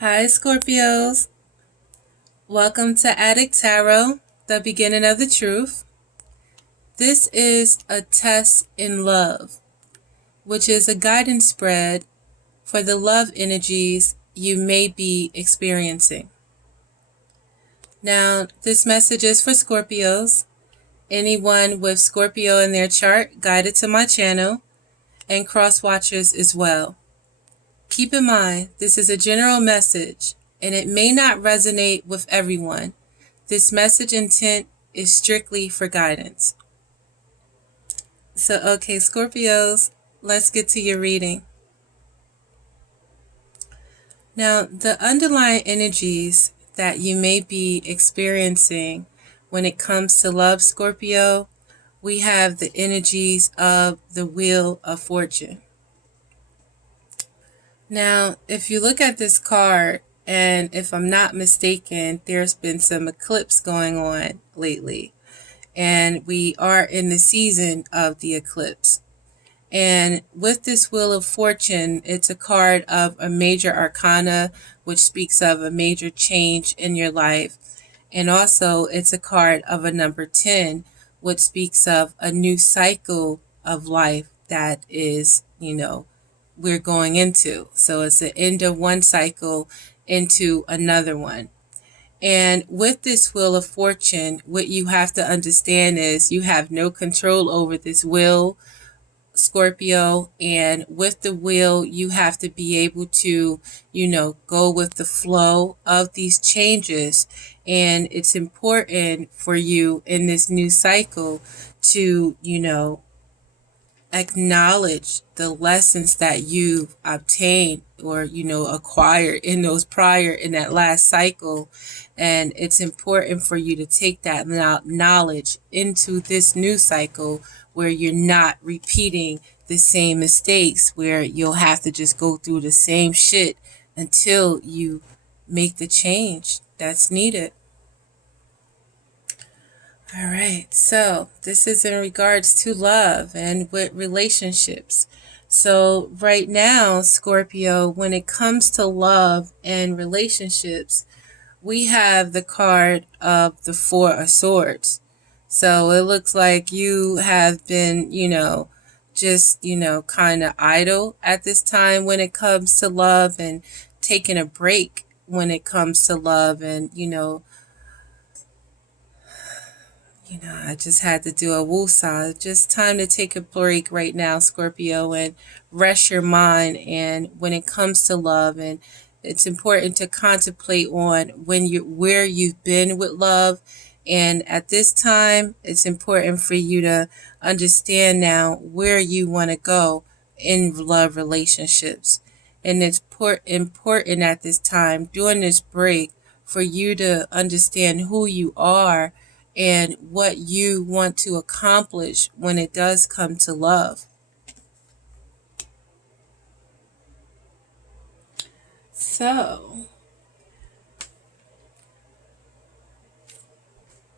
Hi, Scorpios. Welcome to Adik Tarot, the beginning of the truth. This is a test in love, which is a guidance spread for the love energies you may be experiencing. Now, this message is for Scorpios. Anyone with Scorpio in their chart guided to my channel, and cross watchers as well. Keep in mind, this is a general message, and it may not resonate with everyone. This message intent is strictly for guidance. So, okay, Scorpios, let's get to your reading. Now, the underlying energies that you may be experiencing when it comes to love, Scorpio, we have the energies of the Wheel of Fortune. Now, if you look at this card, and if I'm not mistaken, there's been some eclipse going on lately. And we are in the season of the eclipse. And with this Wheel of Fortune, it's a card of a major arcana, which speaks of a major change in your life. And also, it's a card of a number 10, which speaks of a new cycle of life that is, we're going into. So it's the end of one cycle into another one. And with this Wheel of Fortune, what you have to understand is you have no control over this wheel, Scorpio. And with the wheel, you have to be able to, go with the flow of these changes. And it's important for you in this new cycle to, acknowledge the lessons that you've obtained or acquired in that last cycle. And it's important for you to take that knowledge into this new cycle where you're not repeating the same mistakes, where you'll have to just go through the same shit until you make the change that's needed. All right, so this is in regards to love and with relationships. So right now, Scorpio, when it comes to love and relationships, we have the card of the Four of Swords. So it looks like you have been, just, kind of idle at this time when it comes to love, and taking a break when it comes to love. And, I just had to do a woosah. Just time to take a break right now, Scorpio, and rest your mind. And when it comes to love, and it's important to contemplate on where you've been with love. And at this time, it's important for you to understand now where you want to go in love relationships. And it's important at this time, during this break, for you to understand who you are and what you want to accomplish when it does come to love. So,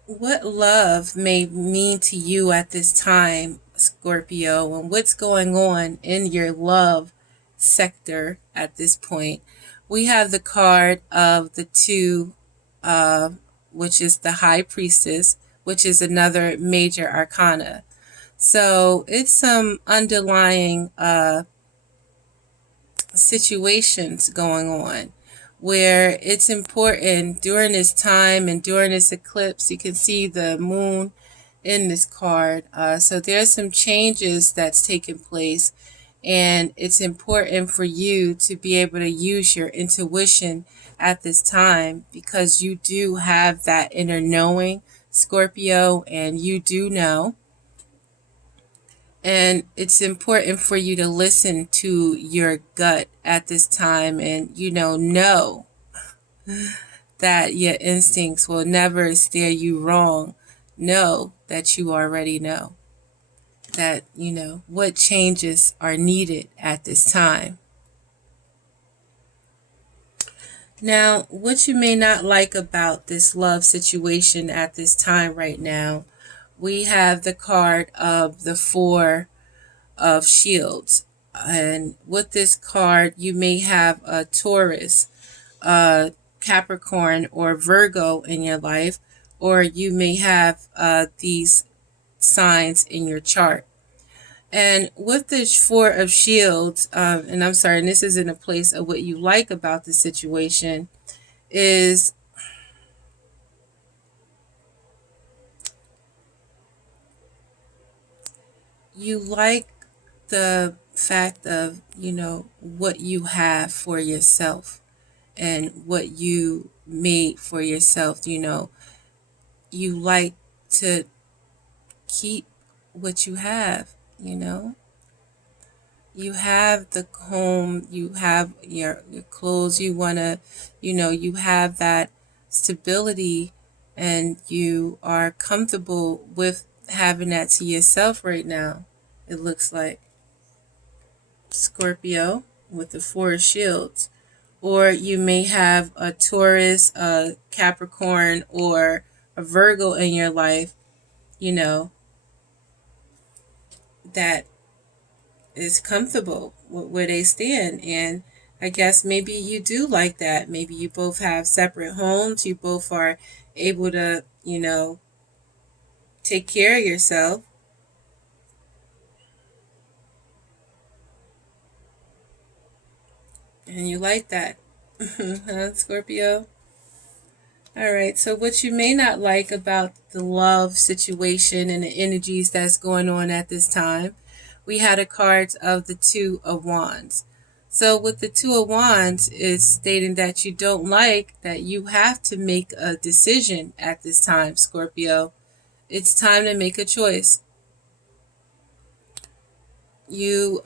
what love may mean to you at this time, Scorpio, and what's going on in your love sector at this point? We have the card of the two, which is the High Priestess, which is another major arcana. So it's some underlying situations going on where it's important during this time, and during this eclipse, you can see the moon in this card. So there's some changes that's taking place, and it's important for you to be able to use your intuition at this time, because you do have that inner knowing, Scorpio, and you do know. And it's important for you to listen to your gut at this time, and know that your instincts will never steer you wrong. Know that you already know that, what changes are needed at this time. Now, what you may not like about this love situation at this time right now, we have the card of the Four of Shields. And with this card, you may have a Taurus Capricorn or Virgo in your life, or you may have these signs in your chart. And with the Four of Shields, and I'm sorry, and this is in a place of what you like about the situation, is you like the fact of, what you have for yourself and what you made for yourself. You like to keep what you have, you have the home, you have your clothes, you want to, you have that stability, and you are comfortable with having that to yourself right now, it looks like. Scorpio with the Four of Shields. Or you may have a Taurus, a Capricorn, or a Virgo in your life, you know, that is comfortable with where they stand. And I guess maybe you do like that. Maybe you both have separate homes. You both are able to, take care of yourself. And you like that. Huh, Scorpio? All right. So what you may not like about the love situation and the energies that's going on at this time, we had a card of the Two of Wands. So with the Two of Wands is stating that you don't like that you have to make a decision at this time, Scorpio. It's time to make a choice. You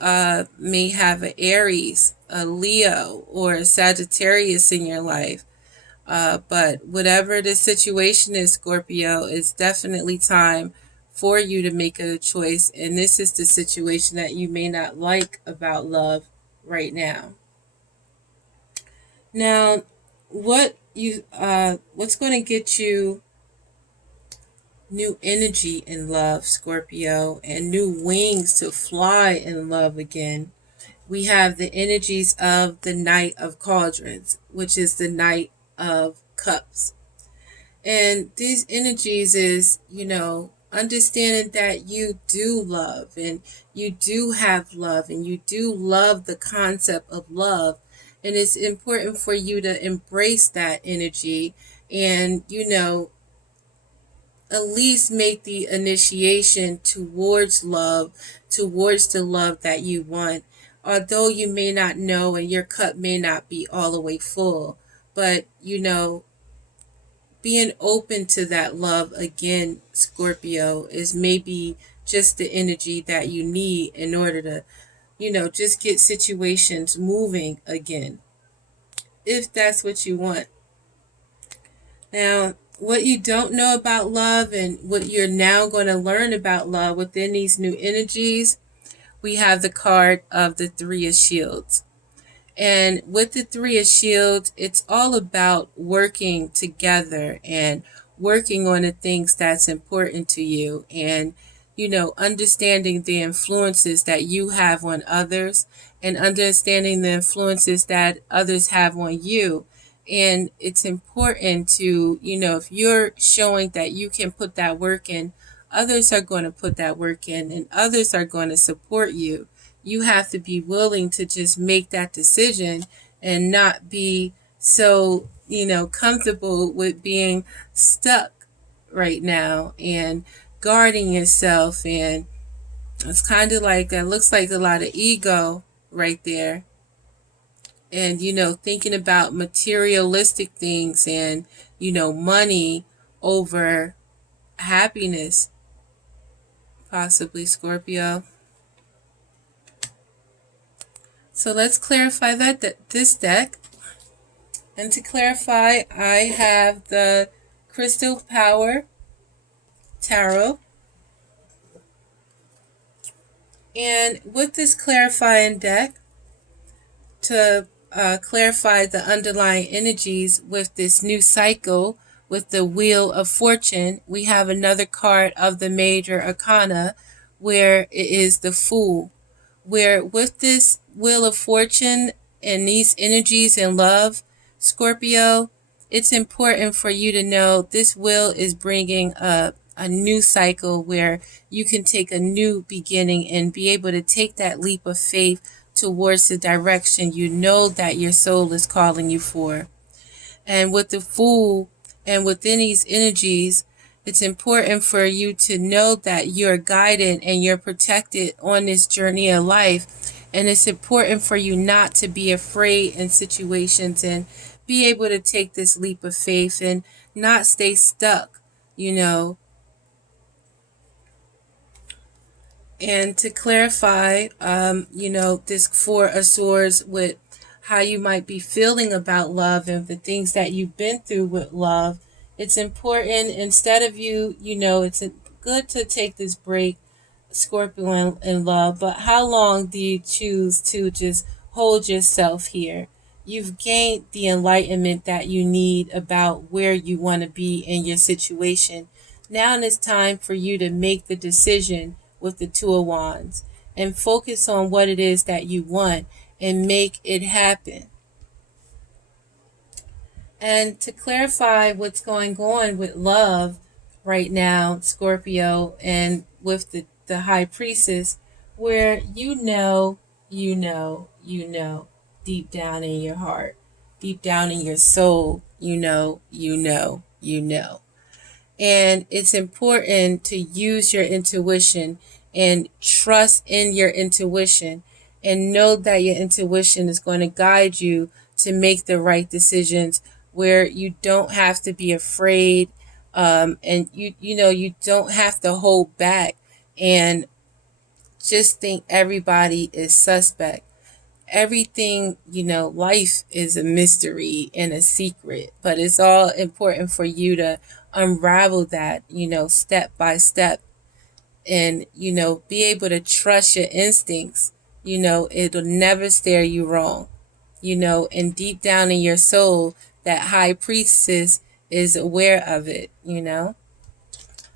may have an Aries, a Leo, or a Sagittarius in your life. But whatever the situation is, Scorpio, it's definitely time for you to make a choice. And this is the situation that you may not like about love right now. Now, what's going to get you new energy in love, Scorpio, and new wings to fly in love again? We have the energies of the Knight of Cauldrons, which is the Knight of Cups. And these energies is, understanding that you do love and you do have love and you do love the concept of love. And it's important for you to embrace that energy and, at least make the initiation towards love, towards the love that you want. Although you may not know and your cup may not be all the way full, but, being open to that love again, Scorpio, is maybe just the energy that you need in order to, just get situations moving again, if that's what you want. Now, what you don't know about love and what you're now going to learn about love within these new energies, we have the card of the Three of Shields. And with the Three of Shields, it's all about working together and working on the things that's important to you, and, understanding the influences that you have on others and understanding the influences that others have on you. And it's important to, if you're showing that you can put that work in, others are going to put that work in and others are going to support you. You have to be willing to just make that decision and not be so, comfortable with being stuck right now and guarding yourself. And it's kind of like that looks like a lot of ego right there. And, thinking about materialistic things and, money over happiness, possibly, Scorpio. So let's clarify this deck. And to clarify, I have the Crystal Power Tarot. And with this clarifying deck, to clarify the underlying energies with this new cycle with the Wheel of Fortune, we have another card of the Major Arcana where it is the Fool. Where with this Wheel of Fortune and these energies in love, Scorpio, it's important for you to know this wheel is bringing a new cycle where you can take a new beginning and be able to take that leap of faith towards the direction you know that your soul is calling you for. And with the Fool and within these energies, it's important for you to know that you're guided and you're protected on this journey of life. And it's important for you not to be afraid in situations and be able to take this leap of faith and not stay stuck, you know. And to clarify, this Four of Swords with how you might be feeling about love and the things that you've been through with love, it's important instead of it's good to take this break, Scorpio, in love, but how long do you choose to just hold yourself here? You've gained the enlightenment that you need about where you want to be in your situation. Now it's time for you to make the decision with the Two of Wands and focus on what it is that you want and make it happen. And to clarify what's going on with love right now, Scorpio, and with the High Priestess, where deep down in your heart, deep down in your soul, you know. And it's important to use your intuition and trust in your intuition and know that your intuition is going to guide you to make the right decisions where you don't have to be afraid, and you don't have to hold back and just think everybody is suspect. Everything, life is a mystery and a secret, but it's all important for you to unravel that, step by step, and, be able to trust your instincts. It'll never steer you wrong, and deep down in your soul, that High Priestess is aware of it.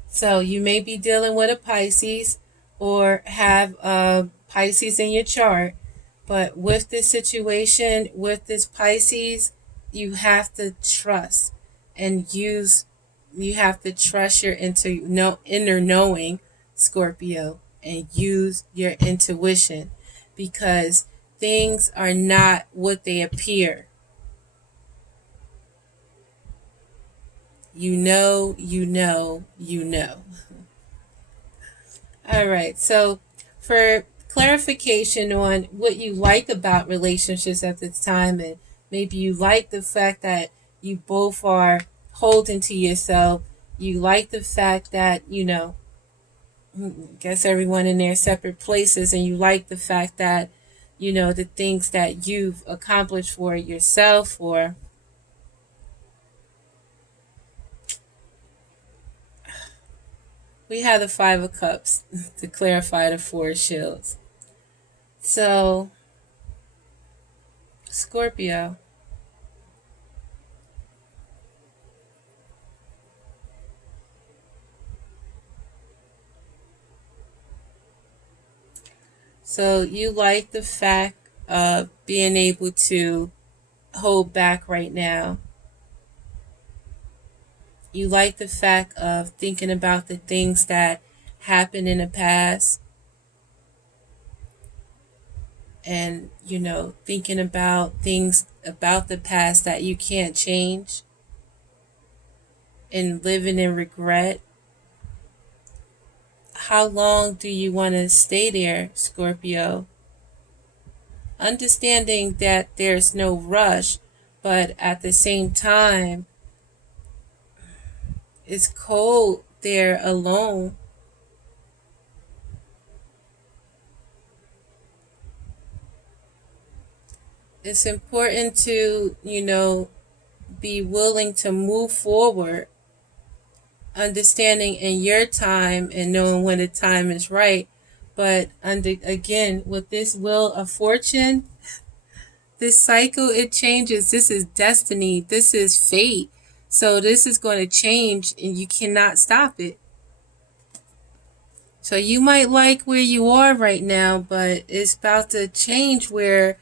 So you may be dealing with a Pisces or have a Pisces in your chart, but with this situation, with this Pisces, you have to trust and you have to trust your inner knowing, Scorpio, and use your intuition, because things are not what they appear. You know, you know, you know. All right. So, for clarification on what you like about relationships at this time, and maybe you like the fact that you both are holding to yourself, you like the fact that, guess everyone in their separate places, and you like the fact that, the things that you've accomplished for yourself, or we have the Five of Cups to clarify the Four of Shields. So, Scorpio. So you like the fact of being able to hold back right now. You like the fact of thinking about the things that happened in the past, and, thinking about things about the past that you can't change and living in regret. How long do you want to stay there, Scorpio? Understanding that there's no rush, but at the same time, it's cold there alone. It's important to, be willing to move forward, understanding in your time and knowing when the time is right. But again, with this Wheel of Fortune, this cycle, it changes. This is destiny. This is fate. So this is going to change and you cannot stop it. So you might like where you are right now, but it's about to change where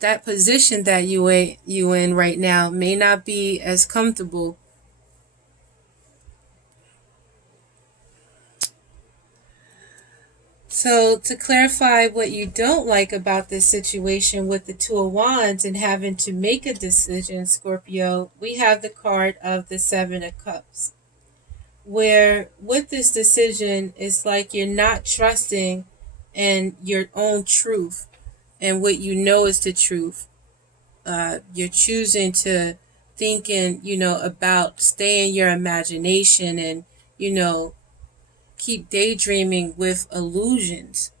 that position that you in right now may not be as comfortable. So, to clarify what you don't like about this situation with the Two of Wands and having to make a decision, Scorpio, we have the card of the Seven of Cups, where with this decision, it's like you're not trusting in your own truth and what you know is the truth. You're choosing to thinking, about stay in your imagination and, keep daydreaming with illusions,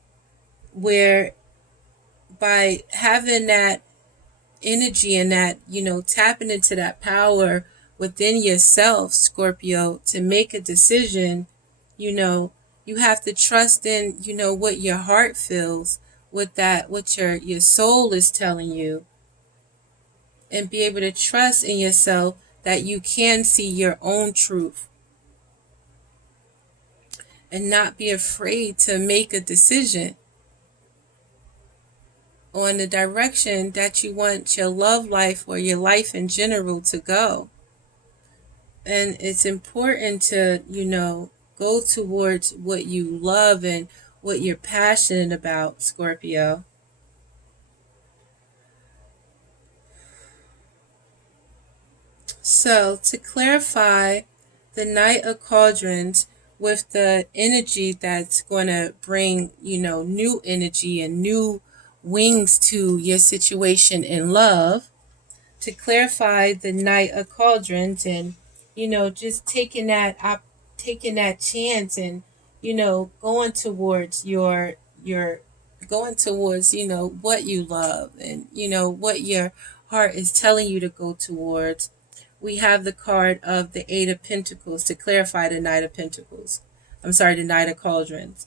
where by having that energy and that, tapping into that power within yourself, Scorpio, to make a decision, you know, you have to trust in, what your heart feels, what your soul is telling you, and be able to trust in yourself that you can see your own truth and not be afraid to make a decision on the direction that you want your love life or your life in general to go. And it's important to, go towards what you love and what you're passionate about, Scorpio. So, to clarify, the Knight of Cauldrons with the energy that's going to bring, new energy and new wings to your situation in love. To clarify, the Knight of Cauldrons and, just taking that chance and, going towards your going towards, what you love and, what your heart is telling you to go towards. We have the card of the Eight of Pentacles to clarify the Knight of Pentacles. I'm sorry, the Knight of Cauldrons.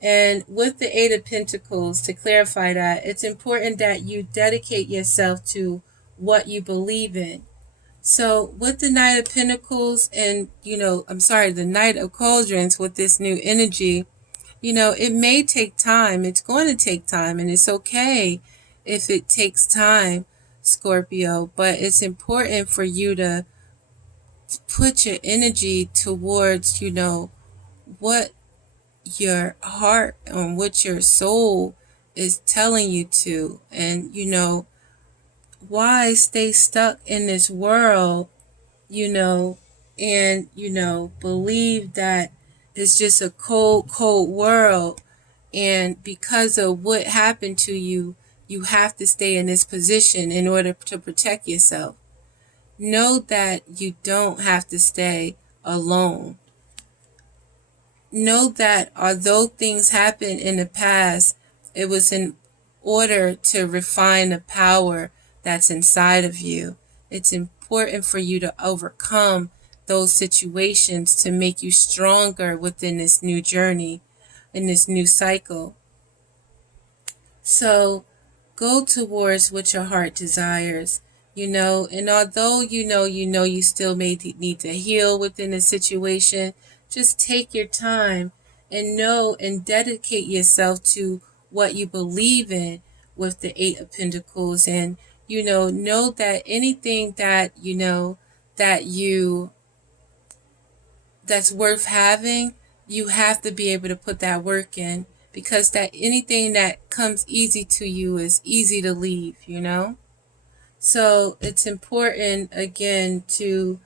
And with the Eight of Pentacles, to clarify that, it's important that you dedicate yourself to what you believe in. So with the Knight of Pentacles and, the Knight of Cauldrons with this new energy, it may take time. It's going to take time, and it's okay if it takes time, Scorpio, but it's important for you to put your energy towards, what your heart and what your soul is telling you to. And, why stay stuck in this world, and, believe that it's just a cold, cold world. And because of what happened to you, you have to stay in this position in order to protect yourself. Know that you don't have to stay alone. Know that although things happened in the past, it was in order to refine the power that's inside of you. It's important for you to overcome those situations to make you stronger within this new journey, in this new cycle. So go towards what your heart desires, and although you still may need to heal within the situation, just take your time and know and dedicate yourself to what you believe in with the Eight of Pentacles. And, know that anything that, that you that's worth having, you have to be able to put that work in, because that anything that comes easy to you is easy to leave. So it's important, again, to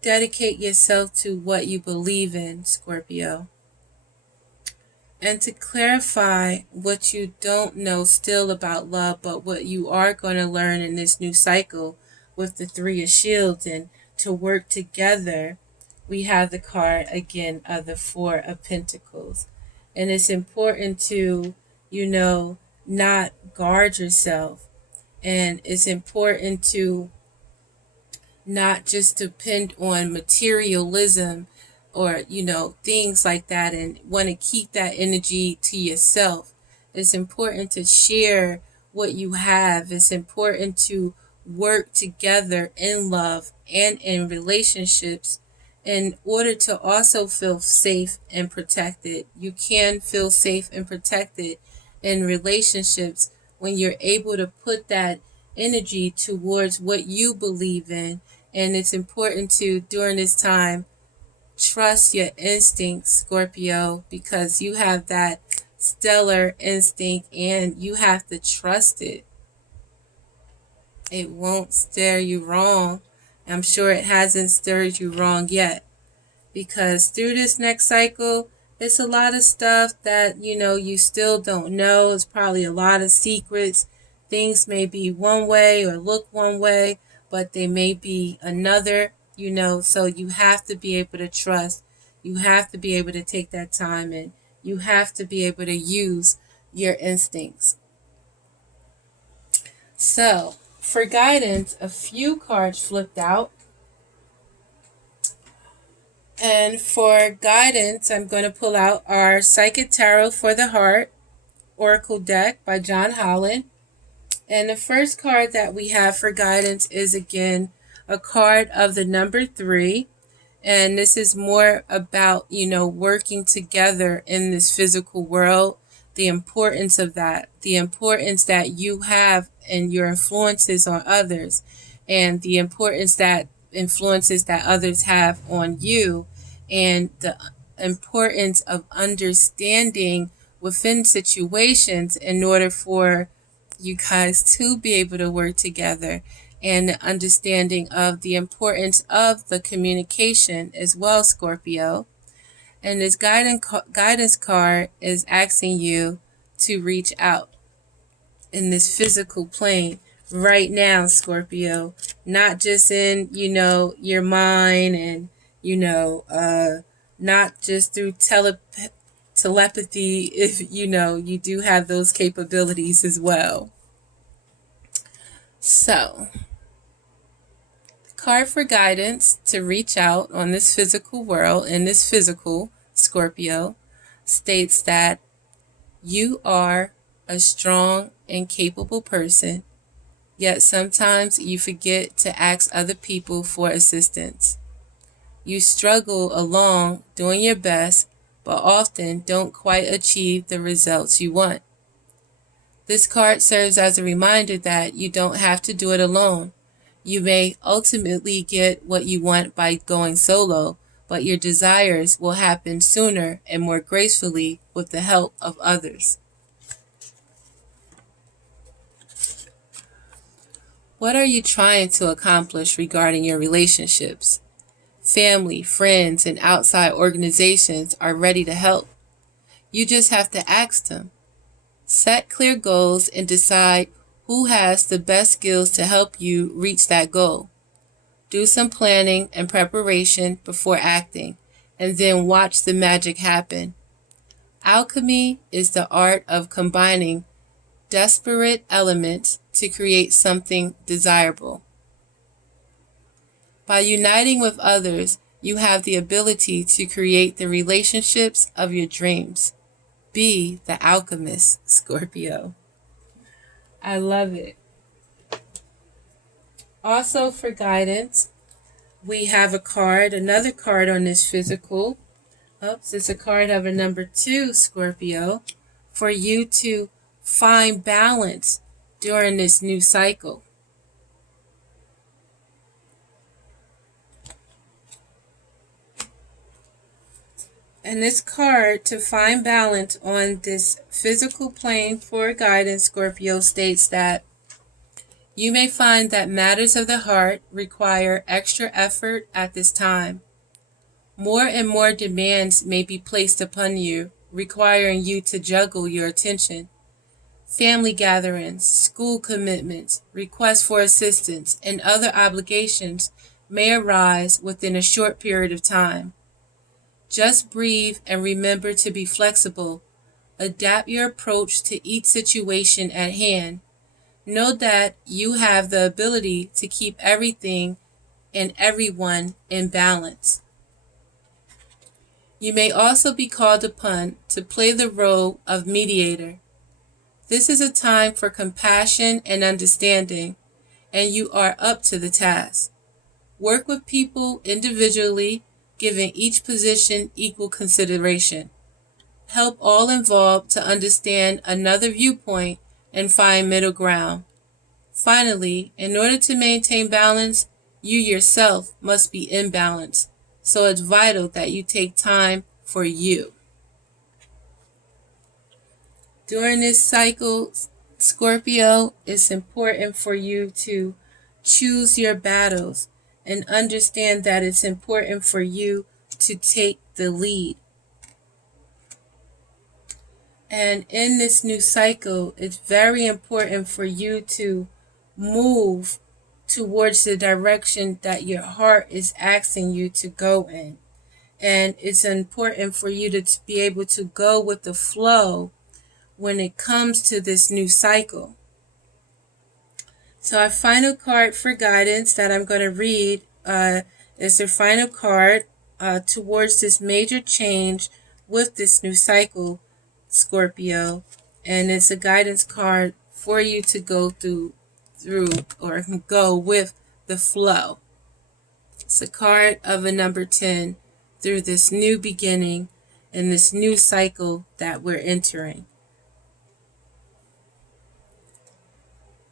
dedicate yourself to what you believe in, Scorpio. And to clarify what you don't know still about love, but what you are going to learn in this new cycle with the Three of Shields, and to work together, we have the card again of the Four of Pentacles. And it's important to, not guard yourself. And it's important to not just depend on materialism or, things like that, and want to keep that energy to yourself. It's important to share what you have. It's important to work together in love and in relationships in order to also feel safe and protected. You can feel safe and protected in relationships when you're able to put that energy towards what you believe in. And it's important to, during this time, trust your instincts, Scorpio, because you have that stellar instinct and you have to trust it. It won't steer you wrong. I'm sure it hasn't steered you wrong yet, because through this next cycle, it's a lot of stuff that, you still don't know. It's probably a lot of secrets. Things may be one way or look one way, but they may be another, so you have to be able to trust. You have to be able to take that time, and you have to be able to use your instincts. So, for guidance, a few cards flipped out. And for guidance, I'm going to pull out our Psychic Tarot for the Heart Oracle deck by John Holland. And the first card that we have for guidance is, again, a card of the number 3. And this is more about, working together in this physical world, the importance of that, the importance that you have and your influences on others, and the importance that influences that others have on you, and the importance of understanding within situations in order for you guys to be able to work together, and the understanding of the importance of the communication as well, Scorpio. And this guidance card is asking you to reach out in this physical plane right now, Scorpio. Not just in, your mind, and, not just through telepathy, if, you do have those capabilities as well. So, card for guidance to reach out on this physical world, in this physical, Scorpio, states that you are a strong and capable person, yet sometimes you forget to ask other people for assistance. You struggle along doing your best, but often don't quite achieve the results you want. This card serves as a reminder that you don't have to do it alone. You may ultimately get what you want by going solo, but your desires will happen sooner and more gracefully with the help of others. What are you trying to accomplish regarding your relationships? Family, friends, and outside organizations are ready to help. You just have to ask them. Set clear goals and decide who has the best skills to help you reach that goal. Do some planning and preparation before acting, and then watch the magic happen. Alchemy is the art of combining disparate elements to create something desirable. By uniting with others, you have the ability to create the relationships of your dreams. Be the alchemist, Scorpio. I love it. Also, for guidance, we have another card on this physical. It's a card of a number 2, Scorpio, for you to find balance during this new cycle. And this card, to find balance on this physical plane for guidance, Scorpio, states that you may find that matters of the heart require extra effort at this time. More and more demands may be placed upon you, requiring you to juggle your attention. Family gatherings, school commitments, requests for assistance, and other obligations may arise within a short period of time. Just breathe and remember to be flexible. Adapt your approach to each situation at hand. Know that you have the ability to keep everything and everyone in balance. You may also be called upon to play the role of mediator. This is a time for compassion and understanding, and you are up to the task. Work with people individually, giving each position equal consideration. Help all involved to understand another viewpoint and find middle ground. Finally, in order to maintain balance, you yourself must be in balance. So it's vital that you take time for you. During this cycle, Scorpio, it's important for you to choose your battles and understand that it's important for you to take the lead. And in this new cycle, it's very important for you to move towards the direction that your heart is asking you to go in. And it's important for you to be able to go with the flow when it comes to this new cycle. So our final card for guidance that I'm going to read is the final card towards this major change with this new cycle, Scorpio. And it's a guidance card for you to go through or go with the flow. It's a card of a number 10 through this new beginning and this new cycle that we're entering.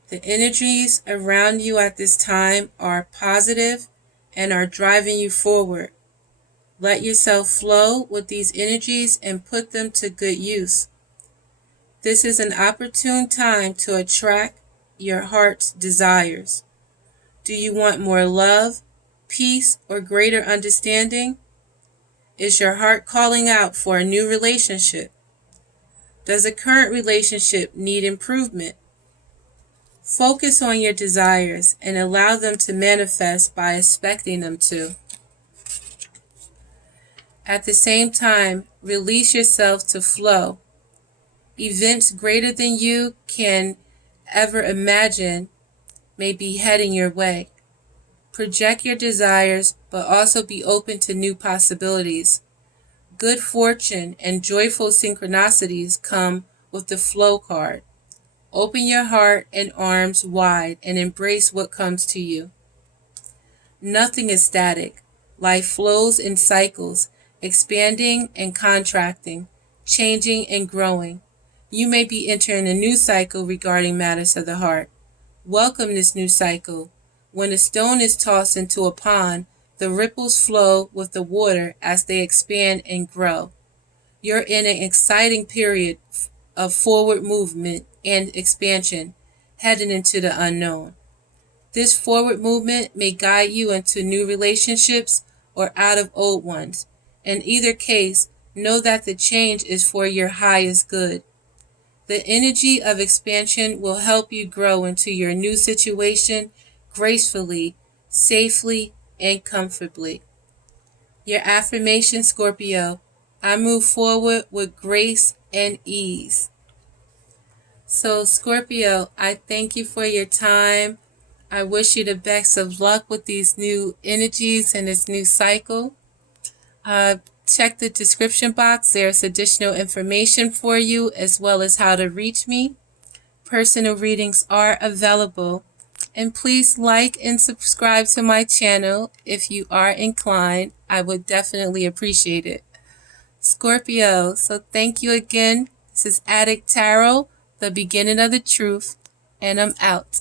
The energies around you at this time are positive and are driving you forward. Let yourself flow with these energies and put them to good use. This is an opportune time to attract your heart's desires. Do you want more love, peace, or greater understanding? Is your heart calling out for a new relationship? Does a current relationship need improvement? Focus on your desires and allow them to manifest by expecting them to. At the same time, release yourself to flow. Events greater than you can ever imagine may be heading your way. Project your desires, but also be open to new possibilities. Good fortune and joyful synchronicities come with the flow card. Open your heart and arms wide and embrace what comes to you. Nothing is static. Life flows in cycles, expanding and contracting, changing and growing. You may be entering a new cycle regarding matters of the heart. Welcome this new cycle. When a stone is tossed into a pond, the ripples flow with the water as they expand and grow. You're in an exciting period of forward movement and expansion, heading into the unknown. This forward movement may guide you into new relationships or out of old ones. In either case, know that the change is for your highest good. The energy of expansion will help you grow into your new situation gracefully, safely, and comfortably. Your affirmation, Scorpio: I move forward with grace and ease. So, Scorpio, I thank you for your time. I wish you the best of luck with these new energies and this new cycle. Check the description box. There's additional information for you as well as how to reach me. Personal readings are available. And please like and subscribe to my channel if you are inclined. I would definitely appreciate it. Scorpio, so thank you again. This is Adik Tarot, the beginning of the truth, and I'm out.